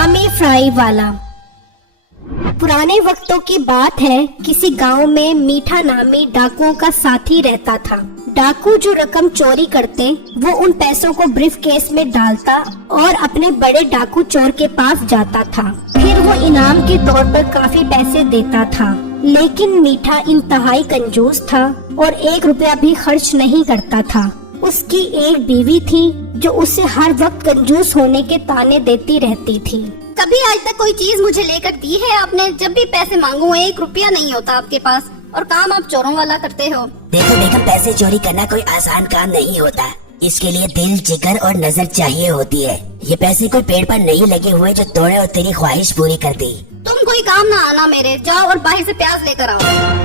Shami fry वाला। पुराने वक्तों की बात है, किसी गांव में मीठा नामी डाकुओं का साथी रहता था। डाकू जो रकम चोरी करते वो उन पैसों को ब्रीफ केस में डालता और अपने बड़े डाकू चोर के पास जाता था। फिर वो इनाम के तौर पर काफी पैसे देता था, लेकिन मीठा इंतहाई कंजूस था और 1 रुपया भी खर्च नहीं करता था। उसकी एक बीवी थी जो उसे हर वक्त कंजूस होने के ताने देती रहती थी। कभी आज तक कोई चीज मुझे लेकर दी है आपने? जब भी पैसे मांगू 1 रुपया नहीं होता आपके पास, और काम आप चोरों वाला करते हो। देखो बेगम, पैसे चोरी करना कोई आसान काम नहीं होता। इसके लिए दिल, जिगर और नजर चाहिए होती है। ये पैसे कोई पेड़ पर नहीं लगे हुए जो तोड़े और तेरी ख्वाहिश पूरी कर दी। तुम कोई काम ना आना मेरे, जाओ और बाहर से प्याज लेकर आओ।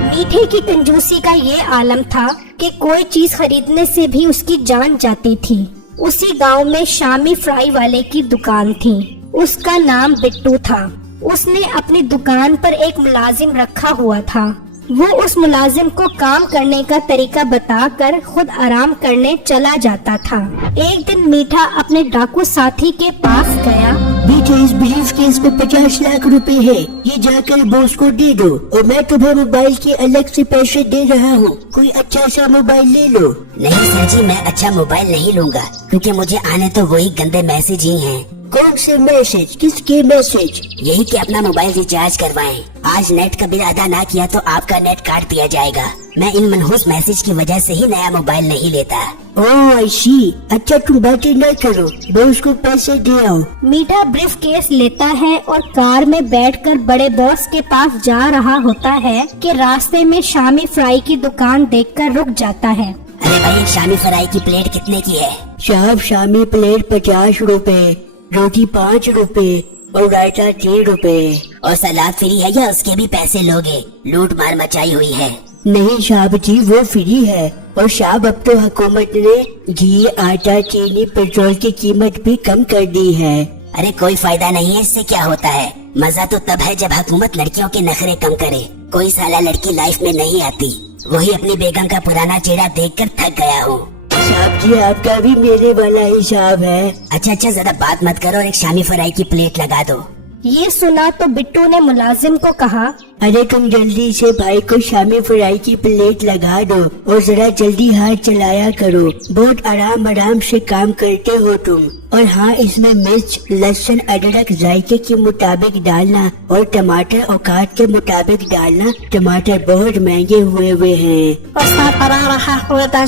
मीठे की कंजूसी का ये आलम था कि कोई चीज खरीदने से भी उसकी जान जाती थी। उसी गांव में शामी फ्राई वाले की दुकान थी। उसका नाम बिट्टू था। उसने अपनी दुकान पर एक मुलाजिम रखा हुआ था। वो उस मुलाजिम को काम करने का तरीका बताकर खुद आराम करने चला जाता था। एक दिन मीठा अपने डाकू साथी के पास गया। बेटे, इस ब्रीफ केस में 50 लाख रुपए है, ये जाकर बॉस को दे दो और मैं तुम्हें मोबाइल के अलग से पैसे दे रहा हूँ। कोई अच्छा सा मोबाइल ले लो। नहीं सर जी, मैं अच्छा मोबाइल नहीं लूंगा, क्योंकि मुझे आने तो वही गंदे मैसेज ही हैं। कौन से मैसेज? किसके मैसेज? यही कि अपना मोबाइल रिचार्ज करवाएं। आज नेट का बिल अदा ना किया तो आपका नेट काट दिया जाएगा। मैं इन मनहूस मैसेज की वजह से ही नया मोबाइल नहीं लेता। ओह आई सी। अच्छा तुम बातें न करो, बॉस को पैसे दे आओ। मीठा ब्रीफ केस लेता है और कार में बैठकर बड़े बॉस के पास जा रहा होता है कि रास्ते में शामी फ्राई की दुकान देखकर रुक जाता है। अरे भाई, शामी फ्राई की प्लेट कितने की है? साहब, शामी प्लेट 50 रुपए, रोटी 5 रुपए और रायता 3 रुपए। और सलाद फ्री है या उसके भी पैसे लोगे? लूट मार मचाई हुई है। नहीं साहब जी, वो फ्री है। और साहब, अब तो हुकूमत ने घी, आटा, चीनी, पेट्रोल की कीमत भी कम कर दी है। अरे कोई फायदा नहीं है, इससे क्या होता है? मजा तो तब है जब हुकूमत लड़कियों के नखरे कम करे। कोई साला लड़की लाइफ में नहीं आती। वही अपनी बेगम का पुराना चेहरा देखकर थक गया हूँ। साहब जी, आपका भी मेरे वाला हिसाब है। अच्छा ज्यादा बात मत करो और एक शामी फ्राई की प्लेट लगा दो। ये सुना तो बिट्टू ने मुलाजिम को कहा, अरे तुम जल्दी से भाई को शामी फ्राई की प्लेट लगा दो और जरा जल्दी हाथ चलाया करो। बहुत आराम आराम से काम करते हो तुम। और हाँ, इसमें मिर्च, लहसुन, अदरक जायके के मुताबिक डालना और टमाटर औकात के मुताबिक डालना। टमाटर बहुत महंगे हुए हैं।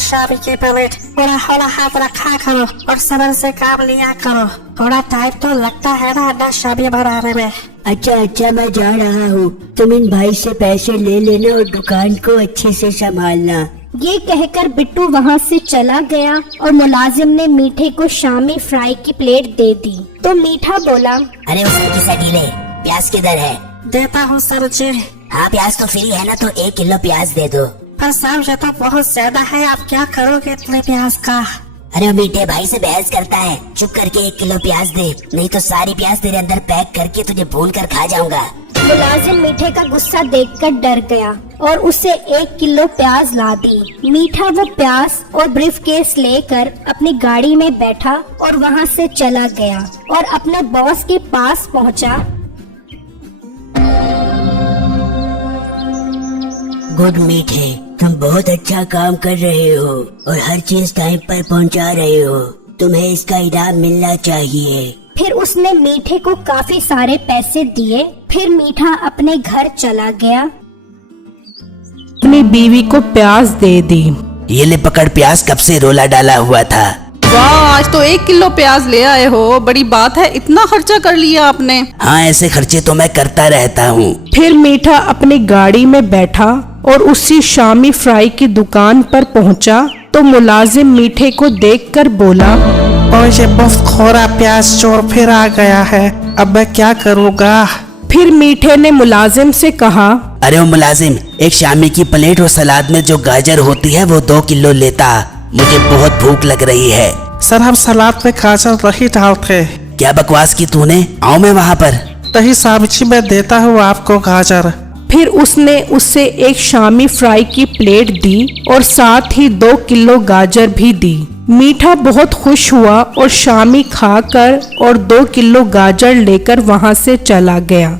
शामी की प्लेट पूरा होला हाथ रखा करो और सरल से काम लिया करो। थोड़ा टाइम तो लगता है ना शामी बनाने में। अच्छा मैं जा रहा हूँ। तुम इन भाई से पैसे ले लेना और दुकान को अच्छे से संभालना। ये कहकर बिट्टू वहाँ से चला गया और मुलाजिम ने मीठे को शामी फ्राई की प्लेट दे दी। तो मीठा बोला, अरे उस की सैडी ले, प्याज किधर है? देता हूँ सर जी। हाँ, प्याज तो फ्री है ना, तो 1 किलो प्याज दे दो। पर सर ये तो बहुत ज्यादा है, आप क्या करोगे इतने प्याज का? अरे मीठे भाई से बहस करता है, चुप करके 1 किलो प्याज दे, नहीं तो सारी प्याज तेरे अंदर पैक करके तुझे भून कर खा जाऊंगा। मुलाजिम मीठे का गुस्सा देखकर डर गया और उसे 1 किलो प्याज ला दी। मीठा वो प्याज और ब्रीफ केस लेकर अपनी गाड़ी में बैठा और वहाँ से चला गया और अपने बॉस के पास पहुँचा। गुड मीठे, तुम बहुत अच्छा काम कर रहे हो और हर चीज टाइम पर पहुंचा रहे हो। तुम्हें इसका इनाम मिलना चाहिए। फिर उसने मीठे को काफी सारे पैसे दिए। फिर मीठा अपने घर चला गया। अपनी बीवी को प्याज दे दी। ये ले पकड़ प्याज, कब से रोला डाला हुआ था। वाह, आज तो 1 किलो प्याज ले आए हो, बड़ी बात है। इतना खर्चा कर लिया आपने। हाँ, ऐसे खर्चे तो मैं करता रहता हूँ। फिर मीठा अपनी गाड़ी में बैठा और उसी शामी फ्राई की दुकान पर पहुंचा। तो मुलाजिम मीठे को देखकर बोला, और ये मुफ्त खोरा प्याज चोर फिर आ गया है, अब मैं क्या करूँगा? फिर मीठे ने मुलाजिम से कहा, अरे वो मुलाजिम, एक शामी की प्लेट और सलाद में जो गाजर होती है वो 2 किलो लेता। मुझे बहुत भूख लग रही है। सर, हम सलाद में गाजर नहीं डालते। क्या बकवास की तूने? आओ मैं वहाँ पर। नहीं साहब जी, मैं देता हूँ आपको गाजर। फिर उसने उससे एक शामी फ्राई की प्लेट दी और साथ ही 2 किलो गाजर भी दी। मीठा बहुत खुश हुआ और शामी खाकर और 2 किलो गाजर लेकर वहां से चला गया।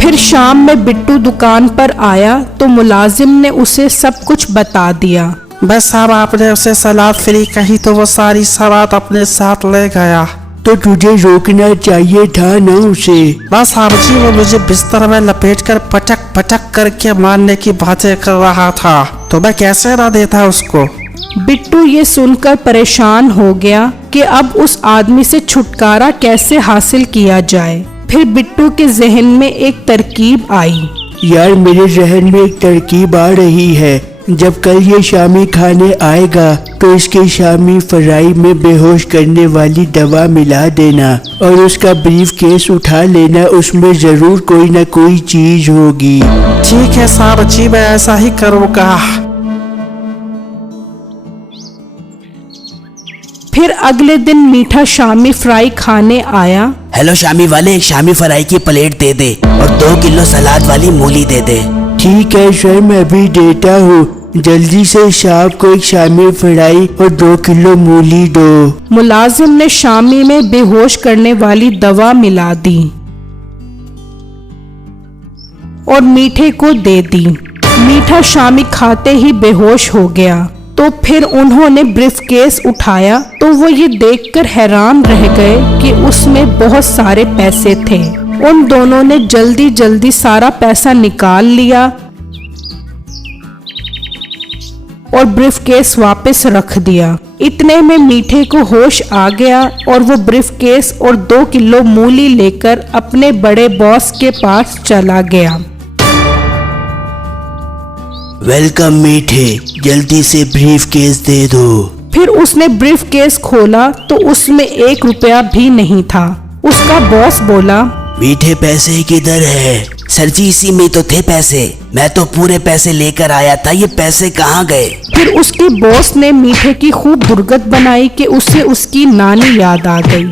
फिर शाम में बिट्टू दुकान पर आया तो मुलाजिम ने उसे सब कुछ बता दिया। बस साहब आपने उसे सलाद फ्री कही तो वो सारी सलाद अपने साथ ले गया। तो तुझे रोकना चाहिए था ना उसे। बस साहब जी वो मुझे बिस्तर में लपेटकर पटक पटक करके मारने की बातें कर रहा था, तो मैं कैसे ना देता उसको। बिट्टू ये सुनकर परेशान हो गया कि अब उस आदमी से छुटकारा कैसे हासिल किया जाए। फिर बिट्टू के जहन में एक तरकीब आई। यार मेरे जहन में एक तरकीब आ रही है, जब कल ये शामी खाने आएगा तो इसके शामी फ्राई में बेहोश करने वाली दवा मिला देना और उसका ब्रीफ केस उठा लेना, उसमें जरूर कोई ना कोई चीज होगी। ठीक है साहब जी मैं ऐसा ही करूँगा। फिर अगले दिन मीठा शामी फ्राई खाने आया। हेलो शामी वाले, एक शामी फ्राई की प्लेट दे दे और 2 किलो सलाद वाली मूली दे दे। ठीक है सर, मैं अभी देता हूँ। जल्दी से शाम को एक शामी फ्राई और 2 किलो मूली दो। मुलाजिम ने शामी में बेहोश करने वाली दवा मिला दी और मीठे को दे दी। मीठा शामी खाते ही बेहोश हो गया। तो फिर उन्होंने ब्रीफकेस उठाया तो वो ये देखकर हैरान रह गए कि उसमें बहुत सारे पैसे थे। उन दोनों ने जल्दी जल्दी सारा पैसा निकाल लिया और ब्रीफकेस वापस रख दिया। इतने में मीठे को होश आ गया और वो ब्रीफकेस और 2 किलो मूली लेकर अपने बड़े बॉस के पास चला गया। वेलकम मीठे, जल्दी से ब्रीफ केस दे दो। फिर उसने ब्रीफकेस खोला तो उसमें 1 रुपया भी नहीं था। उसका बॉस बोला, मीठे पैसे किधर है? सर जी इसी में तो थे पैसे, मैं तो पूरे पैसे लेकर आया था, ये पैसे कहाँ गए? फिर उसके बॉस ने मीठे की खूब दुर्गत बनाई कि उसे उसकी नानी याद आ गई।